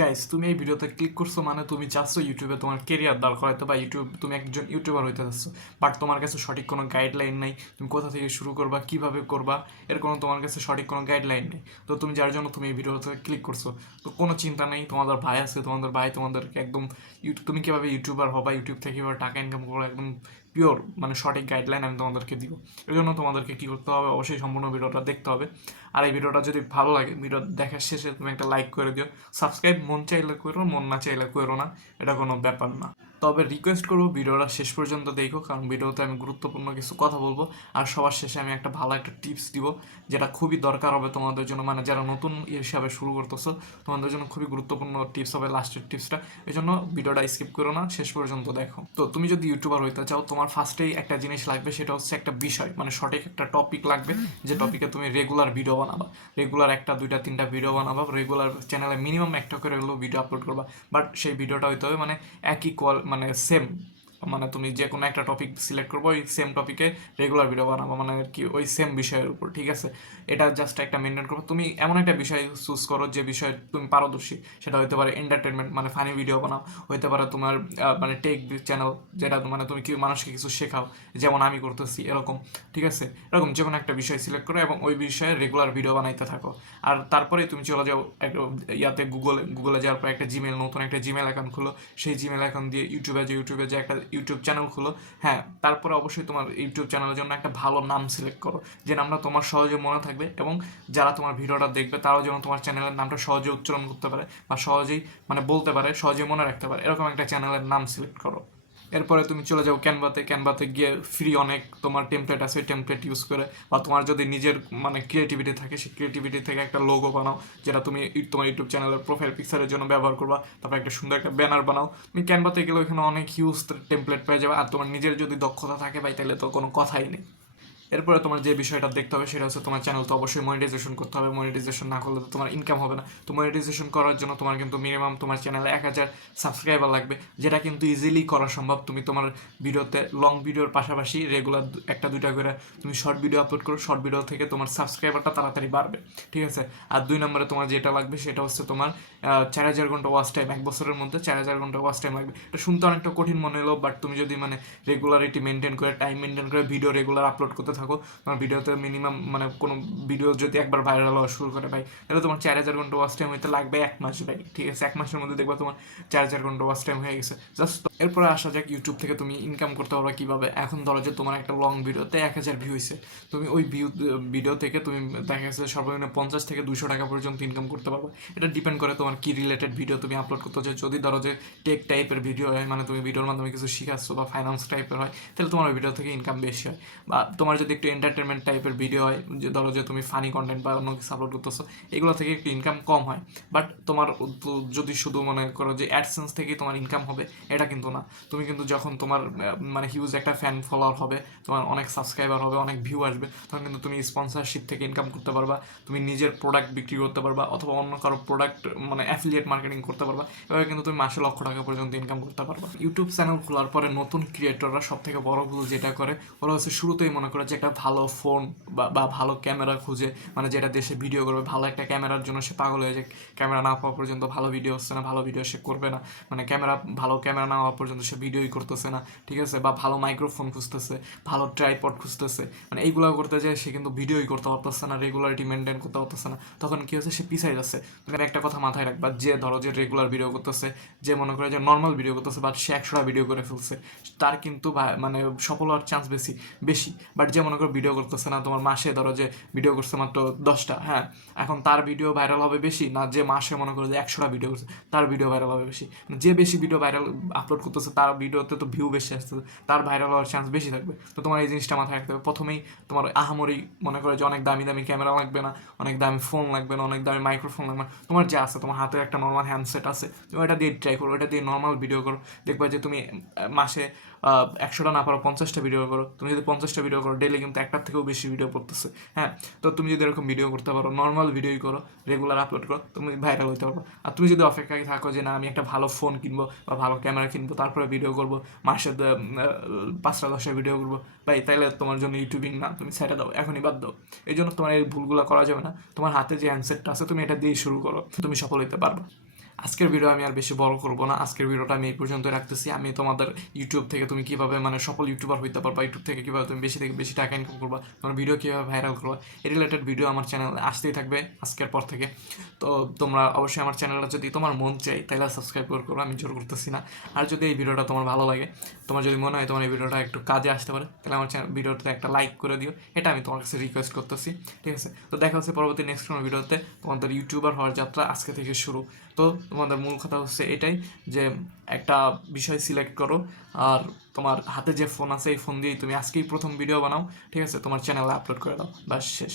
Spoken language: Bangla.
গাইস, তুমি এই ভিডিওতে ক্লিক করছো মানে তুমি চাচ্ছ ইউটিউবে তোমার কেরিয়ার দাঁড় করাইতে বা তুমি একজন ইউটিউবার হইতে চাচ্ছ। বাট তোমার কাছে সঠিক কোনো গাইডলাইন নাই, তুমি কোথা থেকে শুরু করবা, কিভাবে করবা, এর কোনো তোমার কাছে সঠিক কোনো গাইডলাইন নেই। তো তুমি যার জন্য তুমি এই ভিডিওতে ক্লিক করছো, তো কোনো চিন্তা নেই, তোমাদের ভাই আছে, তোমাদের ভাই তোমাদেরকে একদম তুমি কীভাবে ইউটিউবার হবা, ইউটিউব থেকে কীভাবে টাকা ইনকাম করবো, একদম পিওর মানে সঠিক গাইডলাইন আমি তোমাদেরকে দিব। এর জন্য তোমাদেরকে কী করতে হবে, অবশ্যই সম্পূর্ণ ভিডিওটা দেখতে হবে। আর এই ভিডিওটা যদি ভালো লাগে, ভিডিও দেখার শেষে তুমি একটা লাইক করে দিও। সাবস্ক্রাইব মন চাইলে করো, মন না চাইলে করো না, এটা কোনো ব্যাপার না। তবে রিকোয়েস্ট করবো ভিডিওটা শেষ পর্যন্ত দেখো, কারণ ভিডিওতে আমি গুরুত্বপূর্ণ কিছু কথা বলবো। আর সবার শেষে আমি একটা ভালো একটা টিপস দিব, যেটা খুবই দরকার হবে তোমাদের জন্য, মানে যারা নতুন হিসাবে শুরু করতেছো তোমাদের জন্য খুবই গুরুত্বপূর্ণ টিপস হবে লাস্টের টিপসটা। এই জন্য ভিডিওটা স্কিপ করো না, শেষ পর্যন্ত দেখো। তো তুমি যদি ইউটিউবার হইতে চাও, তোমার ফার্স্টেই একটা জিনিস লাগবে, সেটা হচ্ছে একটা বিষয়, মানে সঠিক একটা টপিক লাগবে, যে টপিকে তুমি রেগুলার ভিডিও বানাবা, রেগুলার একটা দুইটা তিনটা ভিডিও বানাবা, রেগুলার চ্যানেলে মিনিমাম একটা করে হলেও ভিডিও আপলোড করবা। বাট সেই ভিডিওটা হইতে হবে মানে একই মানে সেম, মানে তুমি যে কোনো একটা টপিক সিলেক্ট করবো, ওই সেম টপিকে রেগুলার ভিডিও বানাবো, মানে কি ওই সেম বিষয়ের উপর, ঠিক আছে? এটা জাস্ট একটা মেনটেন করবো। তুমি এমন একটা বিষয় চুজ করো যে বিষয়ে তুমি পারদর্শী, সেটা হতে পারে এন্টারটেনমেন্ট, মানে ফানি ভিডিও বানাও, হতে পারে তোমার মানে টেক চ্যানেল, যেটা মানে তুমি কি মানুষকে কিছু শেখাও, যেমন আমি করতেছি এরকম, ঠিক আছে? এরকম যে কোনো একটা বিষয় সিলেক্ট করো এবং ওই বিষয়ে রেগুলার ভিডিও বানাইতে থাকো। আর তারপরে তুমি চলে যাও ইয়াতে, গুগলে যাওয়ার পর একটা নতুন একটা জিমেল অ্যাকাউন্ট খুলো। সেই জিমেল অ্যাকাউন্ট দিয়ে ইউটিউবে যে একটা ইউটিউব চ্যানেল খুলো। হ্যাঁ, তারপরে অবশ্যই তোমার ইউটিউব চ্যানেলের জন্য একটা ভালো নাম সিলেক্ট করো, যে নামটা তোমার সহজে মনে থাকবে এবং যারা তোমার ভিডিওটা দেখবে তারাও যেন তোমার চ্যানেলের নামটা সহজে উচ্চারণ করতে পারে বা সহজেই মানে বলতে পারে, সহজে মনে রাখতে পারে, এরকম একটা চ্যানেলের নাম সিলেক্ট করো। এরপরে তুমি চলে যাও ক্যানভাতে গিয়ে ফ্রি অনেক তোমার টেমপ্লেট আছে, টেমপ্লেট ইউজ করে, বা তোমার যদি নিজের মানে ক্রিয়েটিভিটি থাকে, সেই ক্রিয়েটিভিটি থেকে একটা লোগো বানাও, যেটা তুমি তোমার ইউটিউব চ্যানেলের প্রোফাইল পিকচারের জন্য ব্যবহার করবা। তারপর একটা সুন্দর একটা ব্যানার বানাও। তুমি ক্যানভাতে গেলে ওইখানে অনেক হিউজ টেমপ্লেট পেয়ে যাবে, আর তোমার নিজের যদি দক্ষতা থাকে ভাই, তাহলে তো কোনো কথাই নেই। এরপরে তোমার যে বিষয়টা দেখতে হবে সেটা হচ্ছে তোমার চ্যানেল তো অবশ্যই মনিটাইজেশন করতে হবে। মনিটাইজেশন না করলে তো তোমার ইনকাম হবে না। তো মনিটাইজেশন করার জন্য তোমার কিন্তু মিনিমাম তোমার চ্যানেলে 1000 সাবস্ক্রাইবার লাগবে, যেটা কিন্তু ইজিলি করা সম্ভব। তুমি তোমার ভিডিওতে লং ভিডিওর পাশাপাশি রেগুলার একটা দুইটা করে তুমি শর্ট ভিডিও আপলোড করো, শর্ট ভিডিও থেকে তোমার সাবস্ক্রাইবারটা তাড়াতাড়ি বাড়বে, ঠিক আছে? আর 2 নম্বরে তোমার যেটা লাগবে সেটা হচ্ছে তোমার 4000 ঘন্টা ওয়াচ টাইম। 1 বছরের মধ্যে 4000 ঘন্টা ওয়াচ টাইম লাগবে। এটা শুনতে অনেকটা কঠিন মনে হলো, বাট তুমি যদি মানে রেগুলারিটি মেনটেন করে, টাইম মেনটেন করে ভিডিও রেগুলার আপলোড করতে থাকো, তোমার ভিডিওতে মিনিমাম মানে কোনো ভিডিও যদি একবার ভাইরাল হওয়া শুরু করে ভাই, তাহলে তোমার 4000 ঘন্টা ওয়াচ টাইম হইতে লাগবে 1 মাস ভাই, ঠিক আছে? 1 মাসের মধ্যে দেখবা তোমার 4000 ঘন্টা ওয়াচ টাইম হয়ে গেছে জাস্ট। এরপরে আসা যাক ইউটিউব থেকে তুমি ইনকাম করতে পারবা কীভাবে। এখন ধরো যে তোমার একটা লং ভিডিওতে 1000 ভিউ হয়েছে, তুমি ওই ভিডিও থেকে তুমি দেখা গেছে সর্বনিম্ন 50 থেকে 200 টাকা পর্যন্ত ইনকাম করতে পারবে। এটা ডিপেন্ড করে তোমার কি রিলেটেড ভিডিও তুমি আপলোড করতে চাও। যদি ধরো যে টেক টাইপের ভিডিও হয়, মানে তুমি ভিডিওর মাধ্যমে কিছু শিখাচ্ছ বা ফাইন্যান্স টাইপের হয়, তাহলে তোমার ওই ভিডিও থেকে ইনকাম বেশি হয়। বা তোমার যদি একটু এন্টারটেনমেন্ট টাইপের ভিডিও হয়, যে ধরো যে তুমি ফানি কন্টেন্ট বা অন্য কিছু আপলোড করতেছো, এগুলো থেকে একটু ইনকাম কম হয়। বাট তোমার যদি শুধু মনে করো যে অ্যাডসেন্স থেকেই তোমার ইনকাম হবে, এটা কিন্তু না। তুমি কিন্তু যখন তোমার মানে হিউজ একটা ফ্যান ফলোয়ার হবে, তোমার অনেক সাবস্ক্রাইবার হবে, অনেক ভিউ আসবে, তখন কিন্তু তুমি স্পন্সরশিপ থেকে ইনকাম করতে পারবা, তুমি নিজের প্রোডাক্ট বিক্রি করতে পারবা, অথবা অন্য কারো প্রোডাক্ট মানে অ্যাফিলিয়েট মার্কেটিং করতে পারবা। এভাবে কিন্তু তুমি মাসে লক্ষ টাকা পর্যন্ত ইনকাম করতে পারবা। ইউটিউব চ্যানেল খোলার পরে নতুন ক্রিয়েটররা সব থেকে বড় ভুল যেটা করে, ওরা হচ্ছে শুরুতেই মনে করে যে একটা ভালো ফোন বা ভালো ক্যামেরা খুঁজে, মানে যেটা দেশে ভিডিও করবে, ভালো একটা ক্যামেরার জন্য সে পাগল হয়ে যায়। ক্যামেরা না পাওয়া পর্যন্ত ভালো ভিডিও হচ্ছে না, ভালো ভিডিও সে করবে না, মানে ভালো ক্যামেরা না হওয়া পর্যন্ত সে ভিডিওই করতেছে না, ঠিক আছে? বা ভালো মাইক্রোফোন খুঁজতেছে, ভালো ট্রাইপড খুঁজতেছে, মানে এইগুলো করতে যায় সে কিন্তু ভিডিওই করতে পারতেছে না, রেগুলারিটি মেনটেন করতে পারতেছে না। তখন কি হচ্ছে, সে পিছাই যাচ্ছে। তুমি একটা কথা মাথায় রাখবা, যে ধরো যে রেগুলার ভিডিও করতেছে, যে মনে করে যে নর্মাল ভিডিও করতেছে, বাট সে 100টা ভিডিও করে ফেলছে, তার কিন্তু মানে সফল হওয়ার চান্স বেশি। বাট যে মনে করো ভিডিও করতেছে না, তোমার মাসে ধরো যে ভিডিও করছে মাত্র 10টা, হ্যাঁ, এখন তার ভিডিও ভাইরাল হবে বেশি না যে মাসে মনে করো যে 100টা ভিডিও করছে, তার ভিডিও ভাইরাল হবে বেশি? যে বেশি ভিডিও ভাইরাল আপলোড করতেছে, তার ভিডিওতে তো ভিউ বেশি আসতেছে, তার ভাইরাল হওয়ার চান্স বেশি থাকবে। তো তোমার এই জিনিসটা মাথায় রাখতে হবে। প্রথমেই তোমার আহামরি মনে করো যে অনেক দামি দামি ক্যামেরা লাগবে না, অনেক দামি ফোন লাগবে না, অনেক দামি মাইক্রোফোন লাগবে না। তোমার যা আছে, তোমার হাতে একটা নর্মাল হ্যান্ডসেট আছে, তুমি ওটা দিয়ে ট্রাই করো, ওটা দিয়ে নর্মাল ভিডিও করো। দেখবা যে তুমি মাসে 100টা না পারো 50টা ভিডিও করো। তুমি যদি 50টা ভিডিও করো, ডেইলি কিন্তু একটার থেকেও বেশি ভিডিও পড়তেছে, হ্যাঁ। তো তুমি যদি এরকম ভিডিও করতে পারো, নর্মাল ভিডিওই করো, রেগুলার আপলোড করো, তুমি ভাইরাল হতে পারো। আর তুমি যদি অপেক্ষায় থাকো যে না আমি একটা ভালো ফোন কিনবো বা ভালো ক্যামেরা কিনবো, তারপরে ভিডিও করবো, মাসে 5টা 10টা ভিডিও করবো, ভাই তাইলে তোমার জন্য ইউটিউবিং না, তুমি ছেড়ে দাও, এখনই বাদ দাও। এই জন্য তোমার এই ভুলগুলো করা যাবে না। তোমার হাতে যে হ্যান্ডসেটটা আছে, তুমি এটা দিয়েই শুরু করো, তুমি সফল হতে পারবে। আজকের ভিডিও আমি আর বেশি বড় করবো না, আজকের ভিডিওটা আমি এই পর্যন্ত রাখতেছি। আমি তোমাদের ইউটিউব থেকে তুমি কিভাবে মানে সফল ইউটিউবার হইতে পারবা, ইউটিউব থেকে কিভাবে তুমি বেশি থেকে বেশি টাকা ইনকাম করবা, তোমার ভিডিও কিভাবে ভাইরাল করবা, এই রিলেটেড ভিডিও আমার চ্যানেলে আসতেই থাকবে আজকের পর থেকে। তো তোমরা অবশ্যই আমার চ্যানেলটা যদি তোমার মন চাই তাহলে সাবস্ক্রাইব করো, আমি জোর করতেছি না। আর যদি এই ভিডিওটা তোমার ভালো লাগে, তোমার যদি মনে হয় তোমার এই ভিডিওটা একটু কাজে আসতে পারে, তাহলে আমার ভিডিওটাতে একটা লাইক করে দিও, এটা আমি তোমার কাছে রিকোয়েস্ট করতেছি। ঠিক আছে, তো দেখা হচ্ছে পরবর্তী নেক্সট কোনো ভিডিওতে। তোমাদের ইউটিউবার হওয়ার যাত্রা আজকে থেকে শুরু। তো তোমাদের মূল কথা হচ্ছে এটাই যে একটা বিষয় সিলেক্ট করো, আর তোমার হাতে যে ফোন আছে এই ফোন দিয়েই তুমি আজকেই প্রথম ভিডিও বানাও। ঠিক আছে, তোমার চ্যানেলে আপলোড করে দাও, বাস শেষ।